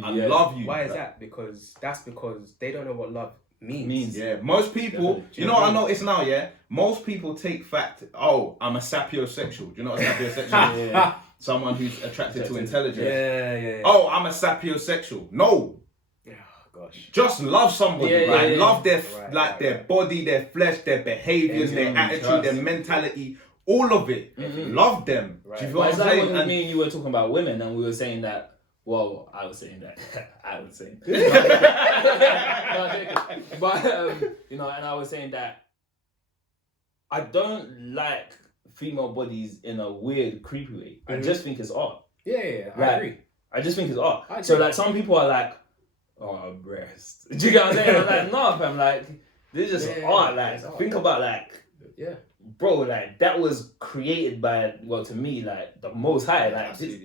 you. Why is that? Because they don't know what love means. Yeah, most people, you know what I notice now, yeah? Most people take fact, oh, I'm a sapiosexual. Do you know what a sapiosexual is? Yeah. Someone who's attracted to intelligence. Yeah. Oh, I'm a sapiosexual. No. Oh, gosh. Just love somebody, love their their body, their flesh, their behaviors, their attitude, their mentality, all of it. Love them. Right. Do you feel what I'm saying? When me and you were talking about women, and we were saying that. Well, I was saying that. I was saying. But you know, and I was saying that I don't like female bodies in a weird, creepy way. I just think it's art. Yeah, I agree. I just think it's art. So like, some people are like, oh, breast. Do you get what I'm saying? I'm like, no, fam. Like, this is just art. Like, think about like, bro, like that was created by, well, to me, like the Most High. Like, this,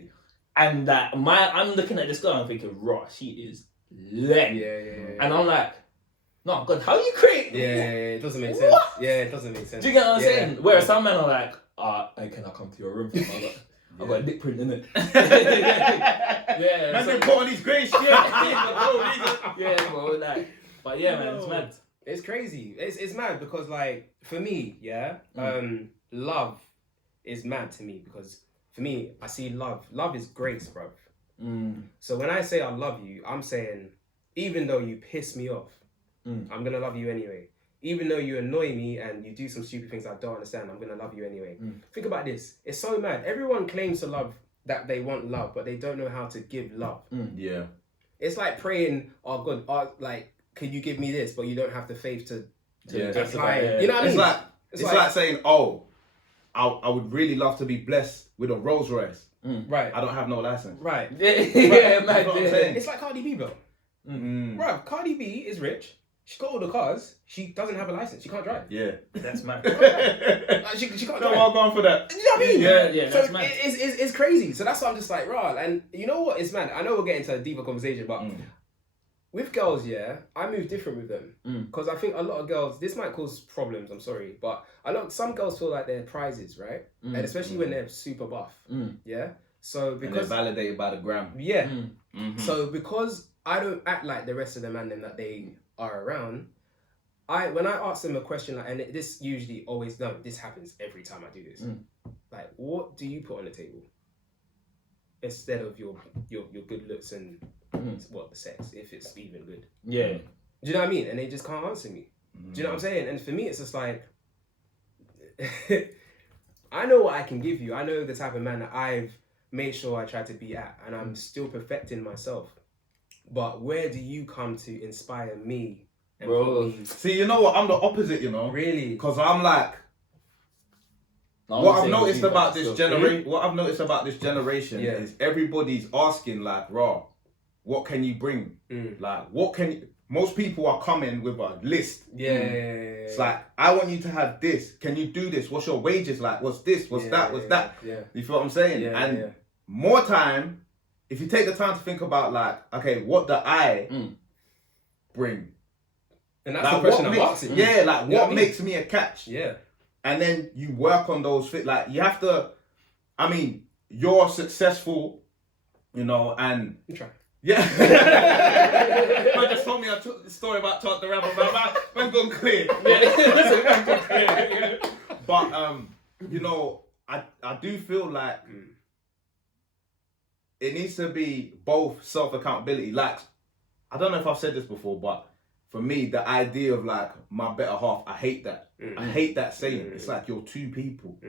and that I'm looking at this girl and I'm thinking, raw, she is lit. Yeah. And I'm like, no, God, how you create? Yeah, it doesn't make sense. Yeah, it doesn't make sense. Do you get what I'm saying? Whereas some men are like, hey, can I come to your room? I've got a dick print in it. Man, been put on these great shit. Yeah, bro, like, but yeah, man, it's mad. It's crazy. It's mad because, like, for me, love is mad to me, because for me, I see love. Love is grace, bro. So when I say I love you, I'm saying, even though you piss me off, I'm gonna love you anyway. Even though you annoy me and you do some stupid things I don't understand, I'm gonna love you anyway. Think about this. It's so mad. Everyone claims to love, that they want love, but they don't know how to give love. Yeah. It's like praying, oh God, like, could you give me this? But you don't have the faith to apply. You know what I mean? It's like saying, oh, I would really love to be blessed with a Rolls Royce. Right. I don't have no license. Right. Yeah, man. It's like Cardi B, bro. Bro, Cardi B is rich. She got all the cars. She doesn't have a license. She can't drive. Yeah, that's mad. She can't drive. I'll go on for that. You know what I mean? Yeah, so that's mad. It's crazy. So that's why I'm just like, rah. And you know what? It's mad. I know we're getting to a deeper conversation, but with girls, I move different with them. Because I think a lot of girls, this might cause problems, I'm sorry, but some girls feel like they're prizes, right? And especially when they're super buff. Yeah? So because... And they're validated by the gram. Yeah. So because I don't act like the rest of the man that they are around, when I ask them a question, like, and this usually always, no, this happens every time I do this. Like, what do you put on the table? Instead of your good looks and the sex, if it's even good. Yeah. Do you know what I mean? And they just can't answer me. Do you know what I'm saying? And for me, it's just like, I know what I can give you. I know the type of man that I've made sure I try to be at, and I'm still perfecting myself. But where do you come to inspire me? And bro, see, you know what? I'm the opposite, you know? Really? Because I'm like, what I've noticed about this generation is everybody's asking, like, raw, what can you bring? Like, most people are coming with a list. It's like, I want you to have this. Can you do this? What's your wages like? What's this? What's that? What's that? You feel what I'm saying? More time, if you take the time to think about, like, okay, what do I bring? And that's the question I'm asking. Yeah, like, what makes me a catch? Yeah. And then you work on those fit. Like, you have to, I mean, you're successful, you know, and... You try. Yeah. Man just told me a story about Talk the Rapper. Man gone clear. But, you know, I do feel like it needs to be both self-accountability. Like, I don't know if I've said this before, but for me, the idea of, like, my better half, I hate that. I hate that saying. It's like you're two people.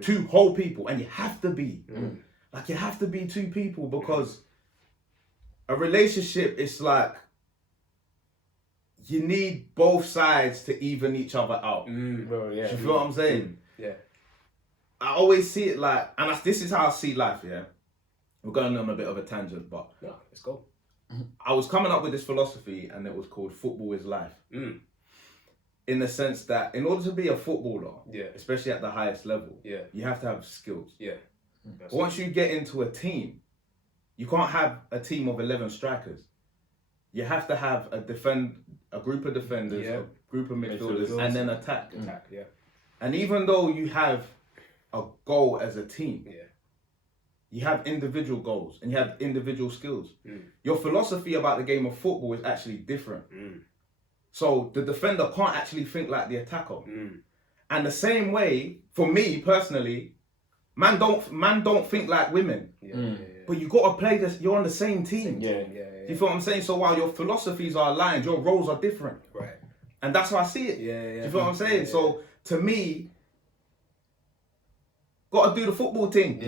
Two whole people. And you have to be. Like, you have to be two people, because a relationship is like, you need both sides to even each other out. Bro, yeah. Do you feel what I'm saying? Yeah. I always see it like, and this is how I see life. Yeah, we're going on a bit of a tangent, but no, let's go. I was coming up with this philosophy, and it was called "Football is Life." In the sense that, in order to be a footballer, especially at the highest level, you have to have skills. Once you get into a team, you can't have a team of 11 strikers. You have to have a group of defenders, a group of midfielders, and then attack. And even though you have a goal as a team, you have individual goals and you have individual skills. Your philosophy about the game of football is actually different. So the defender can't actually think like the attacker. And the same way, for me personally, man don't think like women. But you gotta play this. You're on the same team. You feel what I'm saying? So while your philosophies are aligned, your roles are different. Right. And that's how I see it. You feel what I'm saying? So to me, gotta do the football thing.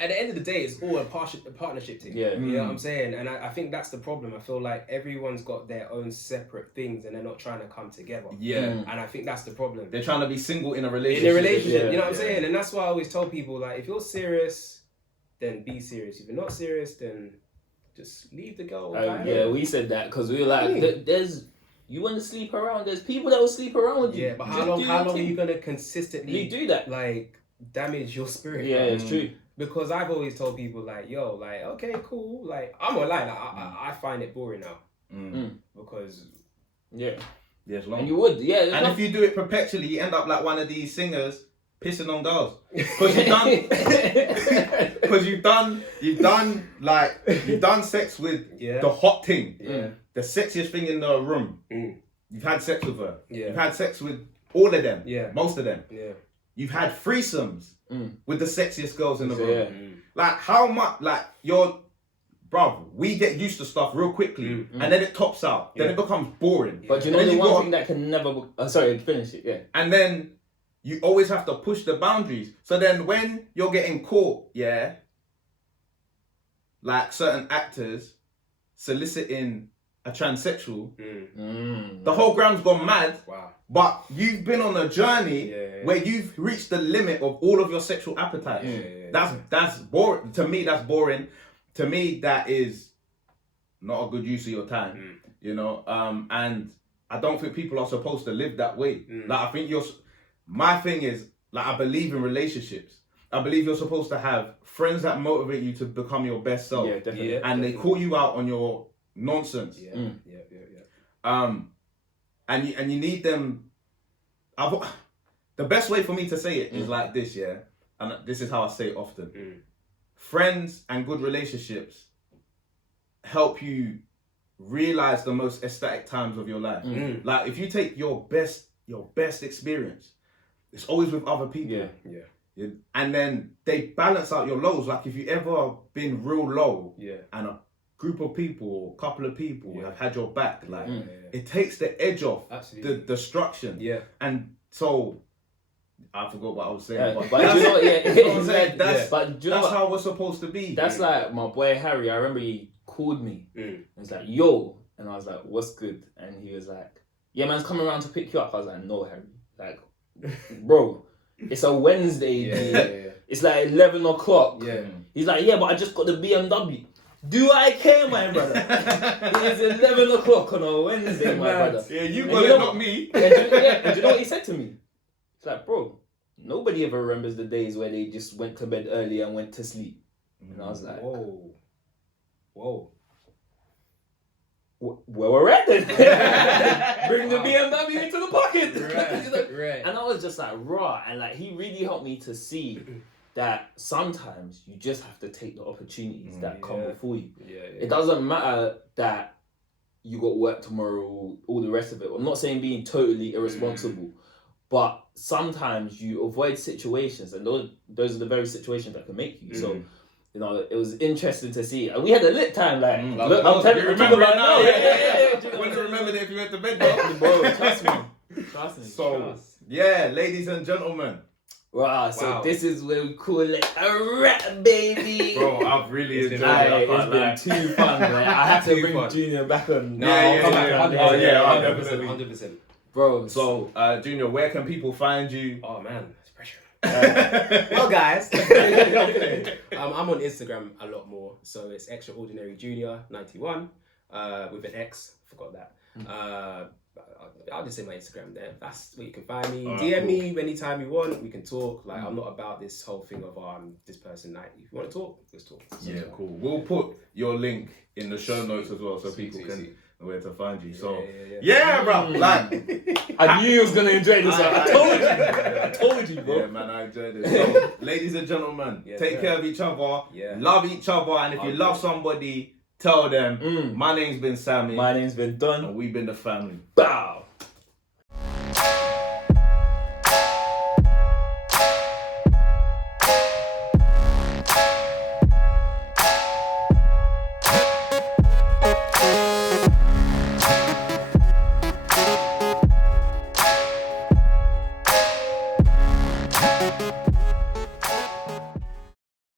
At the end of the day, it's all a partnership thing. You know what I'm saying? And I think that's the problem. I feel like everyone's got their own separate things and they're not trying to come together. And I think that's the problem. They're trying to be single in a relationship. You know what I'm saying? And that's why I always tell people, like, if you're serious, then be serious. If you're not serious, then just leave the girl. We said that because we were like, you want to sleep around. There's people that will sleep around with you. Yeah, but how long are you gonna consistently do that? Like damage your spirit? Yeah, it's true. Because I've always told people like, yo, like, okay, cool. Like, I'm gonna lie, like, I find it boring now. Because it's long. And you would, And if you do it perpetually, you end up like one of these singers pissing on girls. Because you've done sex with the hot thing. The sexiest thing in the room. You've had sex with her. You've had sex with all of them. Most of them. You've had threesomes with the sexiest girls in the room. Like, how much, like, we get used to stuff real quickly and then it tops out. Then it becomes boring. But you know the one thing that can never, finish it, And then you always have to push the boundaries. So then when you're getting caught, like certain actors soliciting a transsexual, the whole ground's gone mad. Wow. But you've been on a journey where you've reached the limit of all of your sexual appetite. That's boring. To me, that's boring. To me, that is not a good use of your time. You know, and I don't think people are supposed to live that way. Like, I think my thing is, like, I believe in relationships. I believe you're supposed to have friends that motivate you to become your best self. And they call you out on your nonsense. And you need them. The best way for me to say it is like this, and this is how I say it often. Friends and good relationships help you realize the most ecstatic times of your life. Like, if you take your best experience, it's always with other people. And then they balance out your lows. Like, if you ever been real low and a group of people or a couple of people have had your back, like, it takes the edge off the destruction. And so I forgot what I was saying. But you know what? That's how we're supposed to be. That's like my boy Harry. I remember he called me. And he's like, yo. And I was like, what's good? And he was like, yeah, man's coming around to pick you up. I was like, no, Harry. Like, bro, it's a Wednesday. It's like 11 o'clock. He's like, yeah, but I just got the BMW. Do I care, my brother? It's 11 o'clock on a Wednesday, my brother. Yeah, you got it, not me. And you know what he said to me? It's like, bro, nobody ever remembers the days where they just went to bed early and went to sleep. And I was like, whoa. Well, we're at then. Bring the BMW into the pocket. Right. And I was just like, raw. And like, he really helped me to see that sometimes you just have to take the opportunities that come before you. It doesn't matter that you got work tomorrow, all the rest of it. I'm not saying being totally irresponsible, but sometimes you avoid situations, and those are the very situations that can make you. So, you know, it was interesting to see. And we had a lit time, like, look, I'm telling you, remember right now. Wouldn't remember that if you went to bed, bro. Trust me. So, yeah, ladies and gentlemen. Wow, so this is where we call it a rap, baby. Bro, I've really enjoyed it. It's been too fun, man. I have to bring Junior back on. 100%. Bro, so, Junior, where can people find you? Oh, man, it's pressure. Well, guys, I'm on Instagram a lot more, so it's Extraordinary Junior 91 with an X. Forgot that. I'll just say my Instagram there. That's where you can find me. DM me anytime you want. We can talk. Like I'm not about this whole thing of this person. Like if you want to talk, let's talk. Yeah, cool. We'll put your link in the show notes as well, so people can know where to find you. So bro, like I knew you was gonna enjoy this. I told you, bro. Yeah, man, I enjoyed it. So, ladies and gentlemen, take care of each other. Yeah. Love each other, and if you love somebody, tell them. My name's been Sammy. My name's been Don. And we've been the family. Bow.